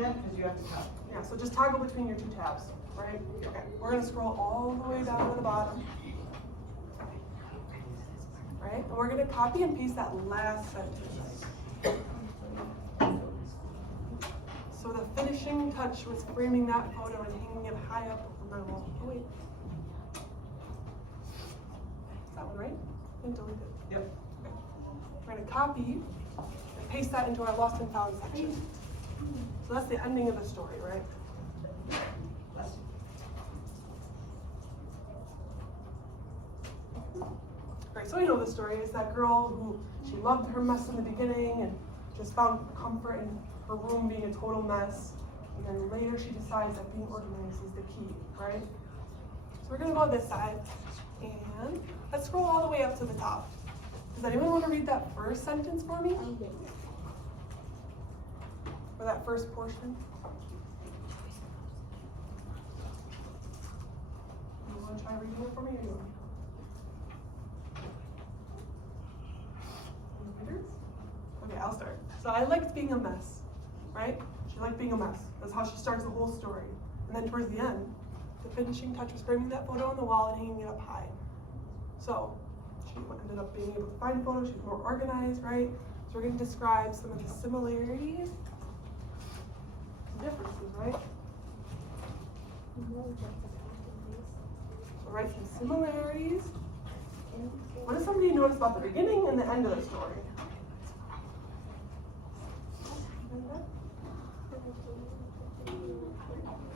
bit? Because you have to cut. Yeah, so just toggle between your two tabs, right? Okay, we're gonna scroll all the way down to the bottom. Right, and we're gonna copy and paste that last sentence. So the finishing touch was framing that photo and hanging it high up on my wall. Oh wait. Is that one right? I didn't delete it. Yep. Okay. We're gonna copy and paste that into our lost and found section. So that's the ending of the story, right? Right, so we know the story is that girl who she loved her mess in the beginning and just found comfort in her room being a total mess. And then later she decides that being organized is the key, right? So we're gonna go to this side and let's scroll all the way up to the top. Does anyone want to read that first sentence for me? Or that first portion? You want to try reading it for me or you want me? Okay, I'll start. So I liked being a mess, right? She liked being a mess. That's how she starts the whole story. And then towards the end, the finishing touch was framing that photo on the wall and hanging it up high. So she ended up being able to find photos. She was more organized, right? So we're going to describe some of the similarities and differences, right? So write some similarities. What does somebody notice about the beginning and the end of the story?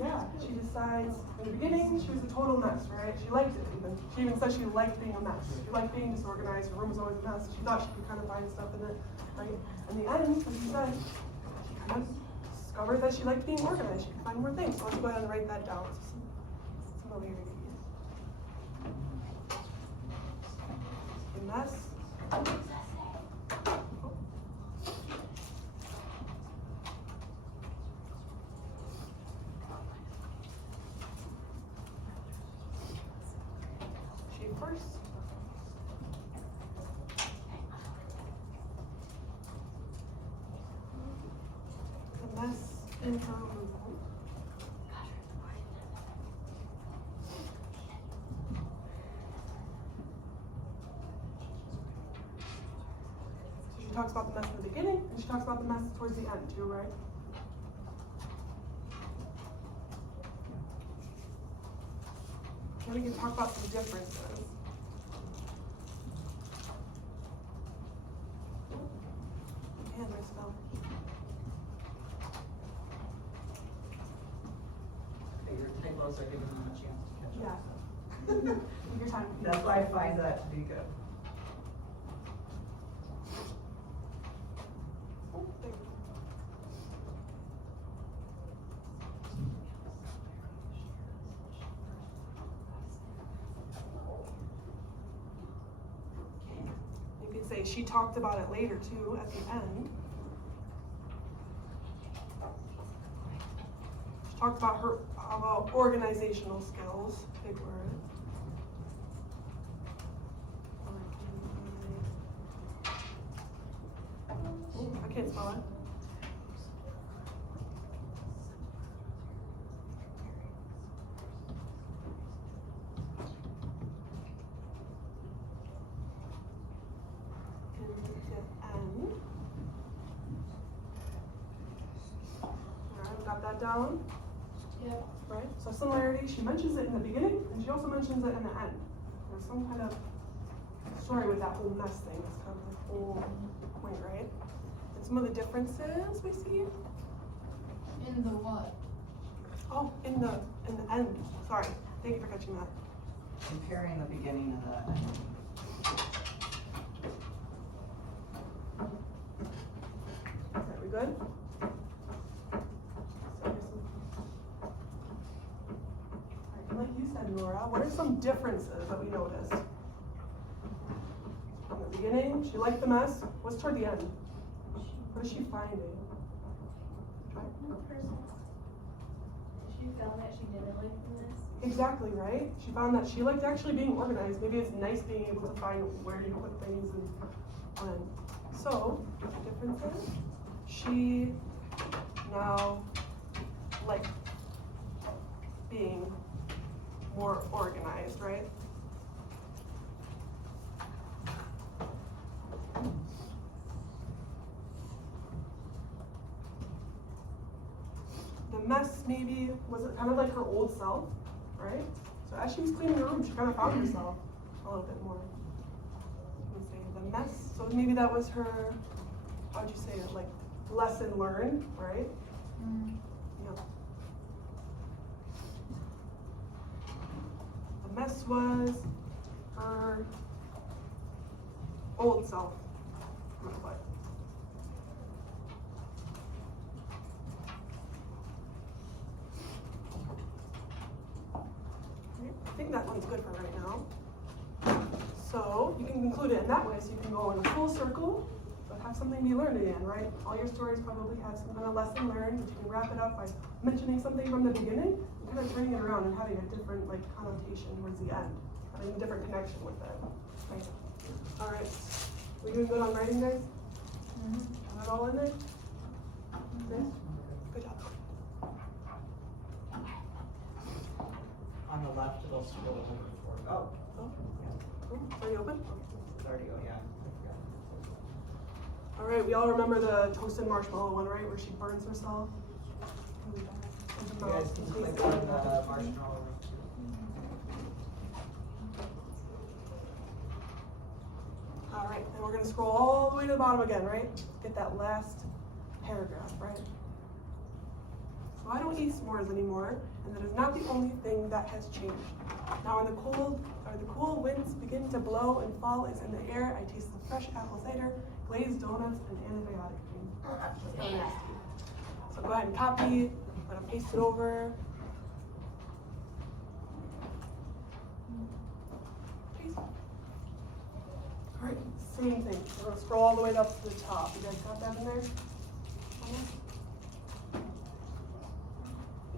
Yeah, she decides in the beginning she was a total mess, right? She liked it even. She even said she liked being a mess. She liked being disorganized. Her room was always a mess. She thought she could kind of find stuff in it, right? In the end, as you said, she kind of discovered that she liked being organized. She could find more things. So let's go ahead and write that down. Similarities. A mess. First. A mess in her room. So she talks about the mess in the beginning, and she talks about the mess towards the end too, right? Then we can talk about some differences. Man, my spell. Your typos are giving them a chance to catch up. Yeah. Your time. That's why I find that to be good. Oh, there you go. You could say she talked about it later too at the end. She talked about her organizational skills. Big word. Oh, I can't spell it. Got that down? Yeah. Right? So similarity, she mentions it in the beginning, and she also mentions it in the end. There's some kind of story with that whole mess thing. It's kind of the whole point, right? And some of the differences we see. In the what? Oh, in the end. Sorry. Thank you for catching that. Comparing the beginning and the end. Okay, we good? Like you said, Nora, what are some differences that we noticed? In the beginning, she liked the mess. What's toward the end? What is she finding? She found that she didn't like the mess. Exactly, right? She found that she liked actually being organized. Maybe it's nice being able to find where you put things and when. So, the difference is she now being more organized, right? The mess maybe was kind of like her old self, right? So as she was cleaning her room, she kind of found herself a little bit more. Let me say the mess. So maybe that was her, how'd you say it? Like lesson learned, right? Yeah. The mess was her old self. I think that one's good for right now. So you can conclude it in that way, so you can go in a full circle, but have something be learned again, right? All your stories probably have some kind of lesson learned, but you can wrap it up by mentioning something from the beginning and kind of turning it around and having a different like connotation towards the end, having a different connection with it. Right? All right. We doing good on writing, guys? Got it all in there? Yes? Good job. On the left, it'll scroll over for, oh, Cool. Are you open? it's already, oh, yeah. I forgot. All right, we all remember the toasted marshmallow one, right? Where she burns herself. You guys can click on the marshmallow. All right, and we're gonna scroll all the way to the bottom again, right? Get that last paragraph, right? So I don't eat s'mores anymore, and that is not the only thing that has changed. Now when the cool winds begin to blow and fall is in the air, I taste the fresh apple cider, glazed donuts, and antibiotic cream. That's kinda nasty. So go ahead and copy, I'm gonna paste it over. Paste. All right, same thing. We're gonna scroll all the way up to the top. You guys got that in there?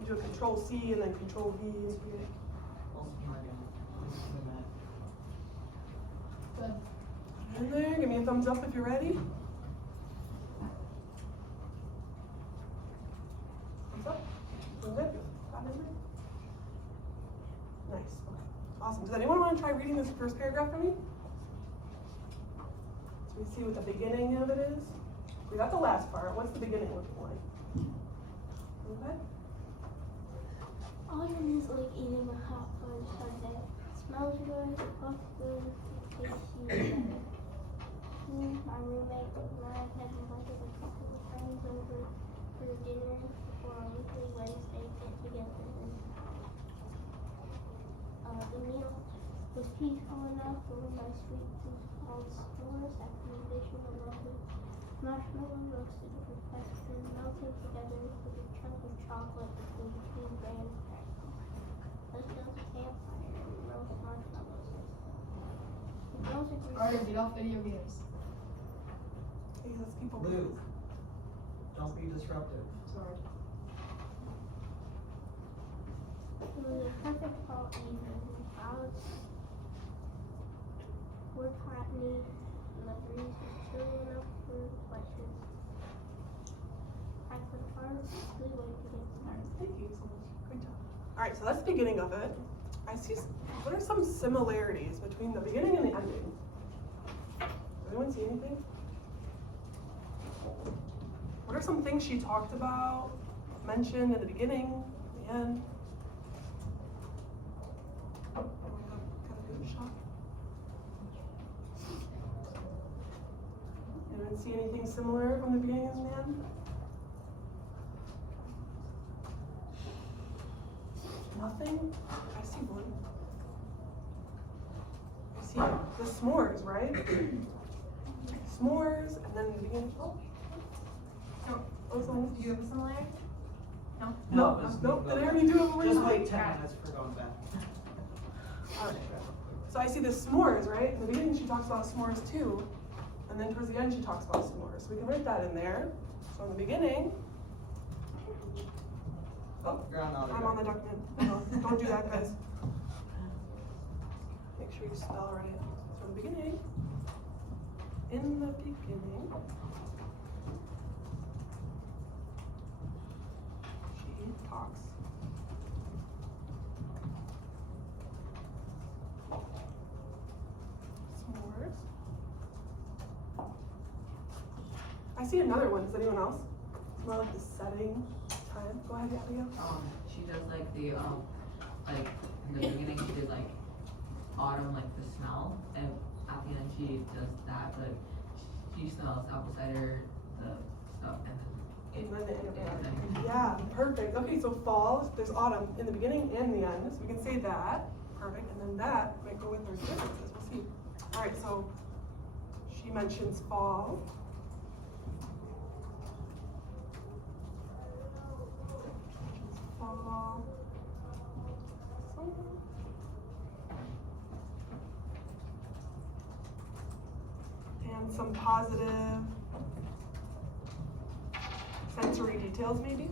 You do a Control C and then Control V. Good. In there, give me a thumbs up if you're ready. Thumbs up. Doing good. Got it in there? Nice. Okay. Awesome. Does anyone want to try reading this first paragraph for me? So we see what the beginning of it is. We got the last part. What's the beginning looking like? Okay. Autumn is like eating a hot fudge sundae. Smells good, looks good, tastes even better. My roommate was mad, had invited a couple of friends over for dinner for our weekly Wednesday get-together. The meal was peaceful enough for my sweet tooth called s'mores after the addition of lovely marshmallow roasted to perfection, melting together with a chunk of chocolate between two graham crackers. Let's build a campfire and roast marshmallows. The girls agreed. Carter, get off video games. Hey, let's keep on. Luke, don't be disruptive. Sorry. It was a perfect fall evening. Clouds were happening and the breeze was chilly enough for sweatshirts. I could hardly wait to get started. Thank you so much. Great job. All right, so that's the beginning of it. I see, what are some similarities between the beginning and the ending? Does anyone see anything? What are some things she talked about, mentioned in the beginning, the end? Oh, we have kind of good shot. Anyone see anything similar from the beginning and the end? Nothing? I see one. I see the s'mores, right? S'mores, and then in the beginning, oh. No, those ones. Do you have a similarity? No? No, did I already do it for Just you? wait 10 minutes for going back. Alright. So I see the s'mores, right? In the beginning she talks about s'mores too, and then towards the end she talks about s'mores. So we can write that in there. So in the beginning, oh, You're on the other I'm on the document. No, don't do that, guys. Make sure you spell right. So in the beginning, she talks I see another one. Does anyone else? It's more like the setting time. Go ahead, Abigail. She does like the like in the beginning she did like autumn, like the smell, and at the end she does that, but she smells apple cider, the stuff, and then And then the antibiotic. Yeah, perfect. Okay, so fall, there's autumn in the beginning and the end, so we can say that. Perfect. And then that might go with their differences. We'll see. All right, so she mentions fall. Fall. And some positive sensory details, maybe.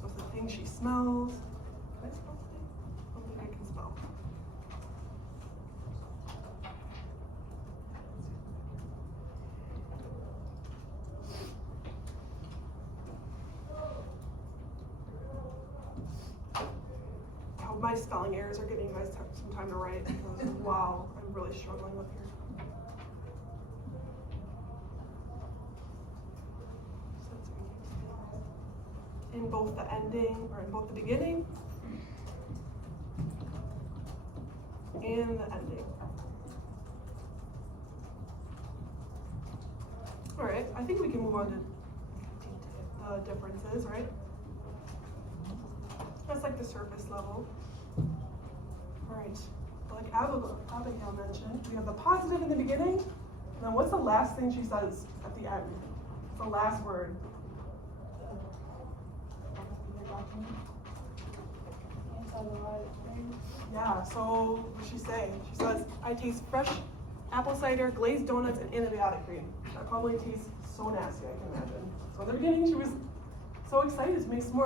So the thing she smells. Can I smell something? I don't think I can smell. Oh, my spelling errors are giving you guys some time to write. Because, wow, I'm really struggling with here. In both the ending, or in both the beginning and the ending. All right, I think we can move on to differences, right? That's like the surface level. All right, like Abigail mentioned, we have the positive in the beginning, and then what's the last thing she says at the end? The last word. Yeah, so what's she say? She says, I taste fresh apple cider, glazed donuts, and antibiotic cream. That probably tastes so nasty, I can imagine. So in the beginning, she was so excited to make s'mores.